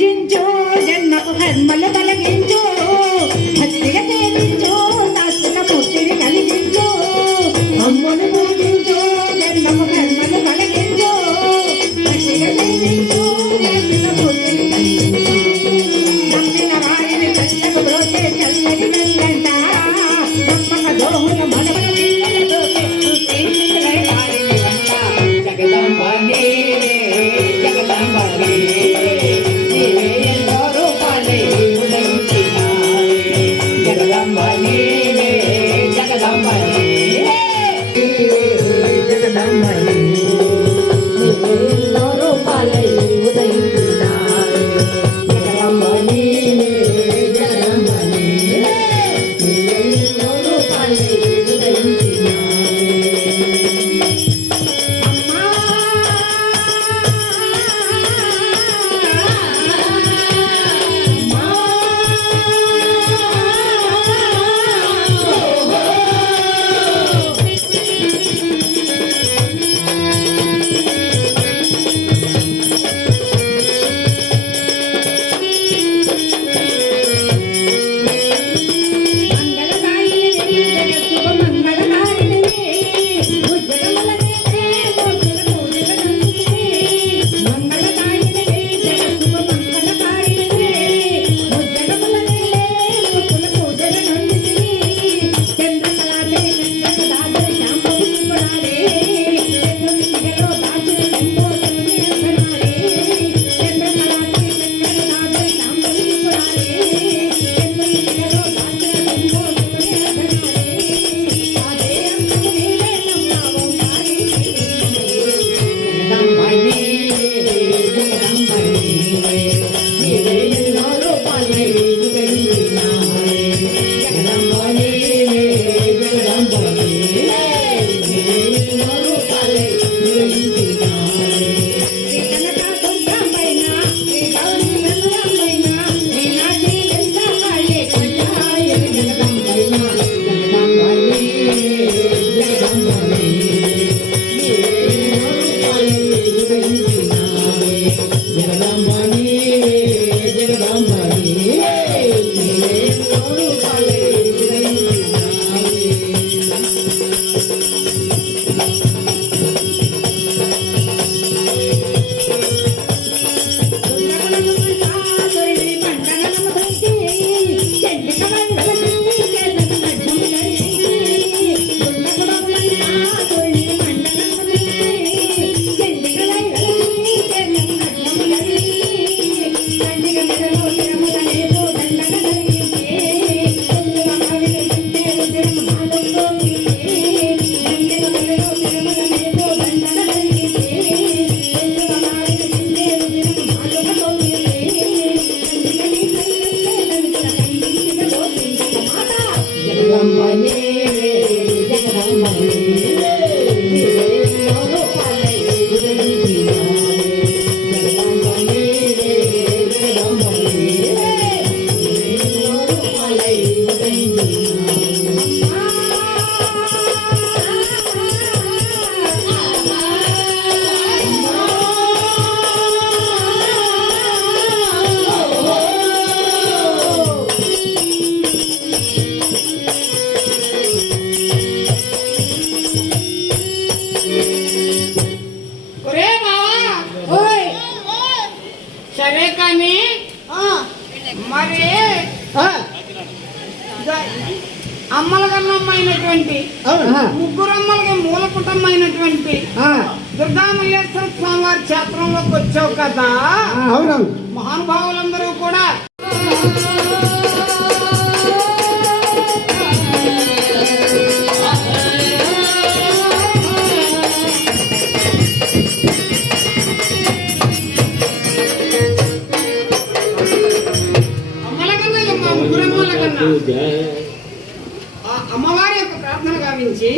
పూజించు జన్మకు కర్మలు తొలగించు భక్తిగా సేవించు శాస్త్ర మూర్తిని కలిగించు అమ్మను పూజించు జన్మకు కర్మలు తొలగించు భక్తిగా సేవించు శాస్త్ర మూర్తిని నమ్మిన వారిని చల్లకు దోచే చల్లని వెళ్ళంట నమ్మక దోహుల Hari అమ్మలగన్నమ్మైనటువంటి ముగ్గురమ్మలకి మూల కుటుంబమైనటువంటి దుర్గామల్లేశ్వర స్వామి వారి క్షేత్రంలోకి వచ్చావు కదా. మహానుభావులందరూ కూడా అమ్మవారి యొక్క ప్రార్థన గావించి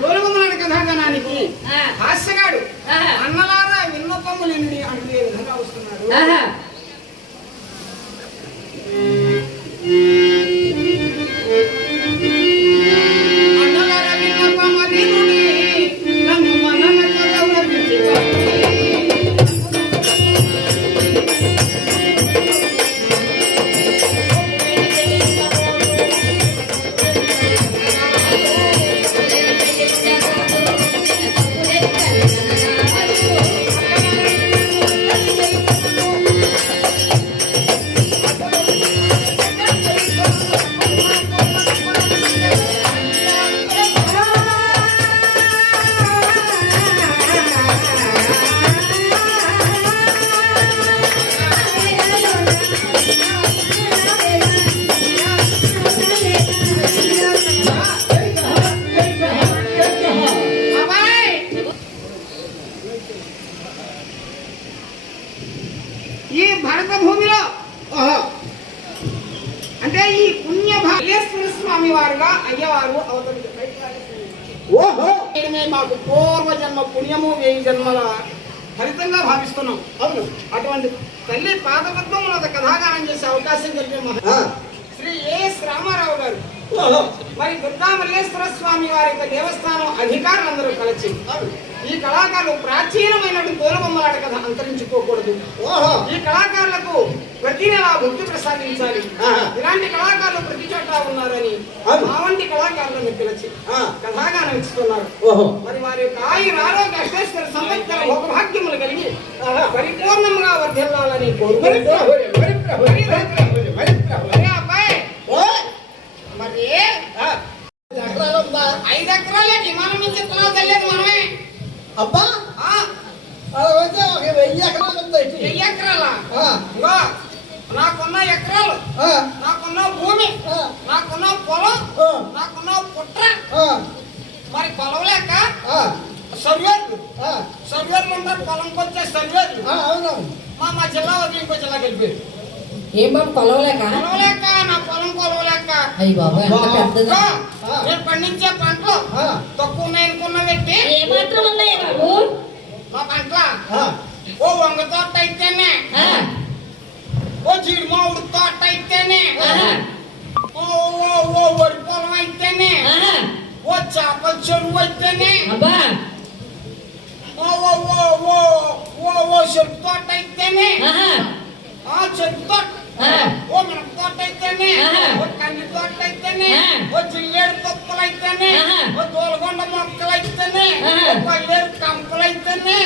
తోలుబొమ్మలాడి కథాగణానికి హాస్యగాడు అన్నలారా విన్నపములెన్ని అడిగే విధంగా వస్తున్నారు భారత అంటే ఈ పుణ్య భాగేశ్వర స్వామి వారుగా అయ్యవారు అవతలి ఓహో. మాకు పూర్వ జన్మ పుణ్యము వేయి జన్మల ఫలితంగా భావిస్తున్నాం. అవును. అటువంటి తల్లి పాదపద్మములు ఒక కథాగానం చేసే అవకాశం కలిగిన శ్రీ ఏఎస్ రామారావు గారు. మరి దుర్గామల్లేశ్వర స్వామి వారి యొక్క దేవస్థానం అధికారులందరూ కలిసి అవును ఈ కళాకారులు ప్రాచీనమైనటువంటి పూలబొమ్మలాట కథ అంతరించుకోకూడదు ఈ కళాకారులకు ప్రతి నెల ముక్తి ప్రసాదించాలి. ఇలాంటి కళాకారులు ప్రతి చోట ఉన్నారని అలాంటి కళాకారులను పిలిచి కథాగా ఇస్తున్నారు. మరి వారి యొక్క ఆయుర ఆరోగ్య అష్టేశ్వర సంవత్సర భోగభాగ్యములు కలిగి పరిపూర్ణంగా వర్ధిల్లాలని మరి ఐదు ఎకరాలే విమానం నుంచి తెలియదు మనమే. అబ్బా! ఆ, అలా అయితే ఒక వెయ్యి ఎకరాలు ఇటు? వెయ్యి ఎకరాలా? ఆ, ఇంకో నాకున్న ఎకరాలు ఆ, నాకున్న భూమి నాకున్న పొలం నాకున్న పుట్ర మరి పొలం లేక ఆ, సర్వేర్లు. సర్వేర్లు ఉంటారు పొలంకి వచ్చే సర్వేర్లు. మా మా జిల్లా వదిలి ఇంకో జిల్లా వెళ్ళిపోయారు. ఏం బాబు కొలవలేక కొలవలేక నా పొలం కొలవలేక అయ్యి బాబు ఎంత పెద్దదా. నేను పండించే పంటలు ఆ, తక్కువ ఉన్నాయనుకున్న వ్యక్తి ఏ మాత్రం ఉన్నాయా బాబు మా పంటల ఆ, ఓ వంగ తోట అయితేనే ఆ, ఓ జీడి మామిడి తోట అయితేనే ఆహా, ఓ ఓ ఓ వరి పొలం అయితేనే ఆహా. ఓ చేపల చెరువు అయితేనే అబ్బా ఓ ఓ ఓ ఓ ఓ ఓ చెరుకు తోట అయితేనే ఆహా, ఆ చెరుకు తోట ఆ. ఓ మిరప తోట అయితేనే కందితోటలైతేనే ఓ జిల్లేడు పప్పులైతేనే ఓ తోలగొండ మొక్కలైతేనే పల్లేరు కంపలైతేనే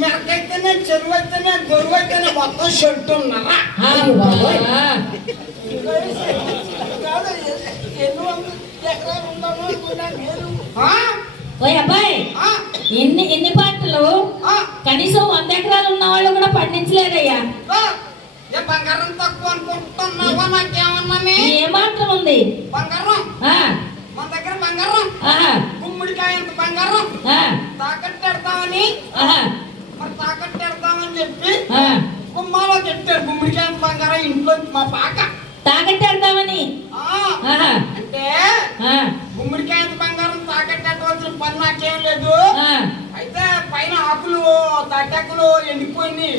మెరకైతేనే చెరువు అయితేనే గొరువు అయితేనే మొత్తం షెడ్ ఉన్నారా అబ్బాయి ఎన్ని ఎన్ని పంటలు? కనీసం వంద ఎకరాలు ఉన్న వాళ్ళు కూడా పండించలేదయ్యా. బంగారం తక్కువ అనుకుంటున్నావా? నాకేమన్నానే ఏ మాత్రం ఉంది? బంగారం? మన దగ్గర బంగారం? గుమ్మడికాయ అంత బంగారం? తాకట్టు పెడతామని మరి తాకట్టు పెడతామని చెప్పి. గుమ్మాలో పెట్టారు. గుమ్మడికాయ బంగారం? ఇంట్లో మా పాక. ఆ, ఆహా, అంటే గుమ్మడికాయ బంగారం? తాకట్టవలసిన పని నాకేం లేదు ఆ, అయితే పైన ఆకులు తాటాకులు ఎండిపోయింది.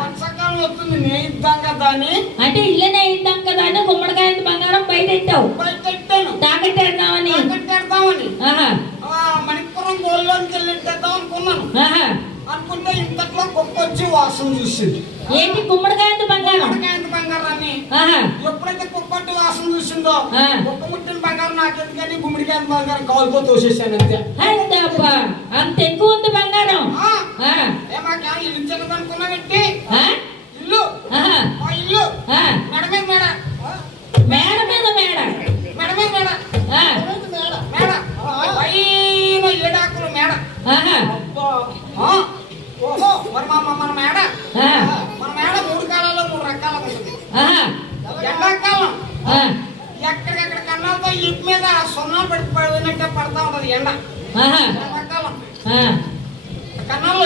వర్షాకాలం వస్తుంది నేయిద్దాం కదా అని. అంటే ఇల్లనే ఇద్దాం కదా అని గుమ్మడికాయ బంగారం బయట పెట్టావు బయట పెట్టాను తాకట్టు పెడతామని ఆహా, ఆ, మణిపురం గోల్లోనికి వెళ్ళిట్టేద్దాం అనుకున్నాను. ఆహా. అనుకుంటే ఇంతట్లో కుక్క వచ్చి వాసన చూసింది. ఏంటి గుమ్మడికాయ బంగారం? గుమ్మడికాయ బంగారాన్ని ఎప్పుడైతే కుక్కటి వాసన చూసిందో. కుక్క ముట్టిన బంగారం నాకెందుకని గుమ్మడికాయ బంగారం కాలుతో తోసేసాను అంతే. అంత ఎక్కువ ఉంది బంగారం. ఇల్లు.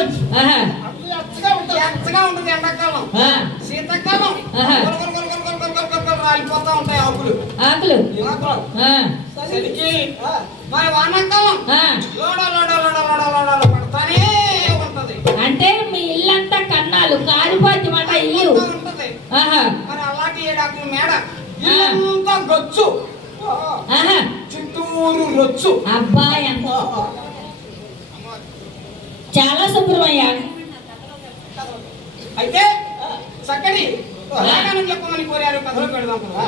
ఉంటుంది. ఎండాకాలం. శీతాకాలం. రాలిపోతా ఉంటాయి ఆకులు. ఆకులు. వానాకాలం. లోడ లోడ లోడ లోడ పడతానే ఉంటది. అంటే మీ ఇల్లంతా కన్నాలు కాలిపోతే మాట ఇల్లు. మరి అలాంటి మేడ. ఇల్లంతా గొచ్చు చుట్టూరు రొచ్చు. అబ్బాయి అంతా చాలా శుభ్రమయ్యా అయితే చక్కని చెప్పమని కోరారు కథలో పెడదాం కదా.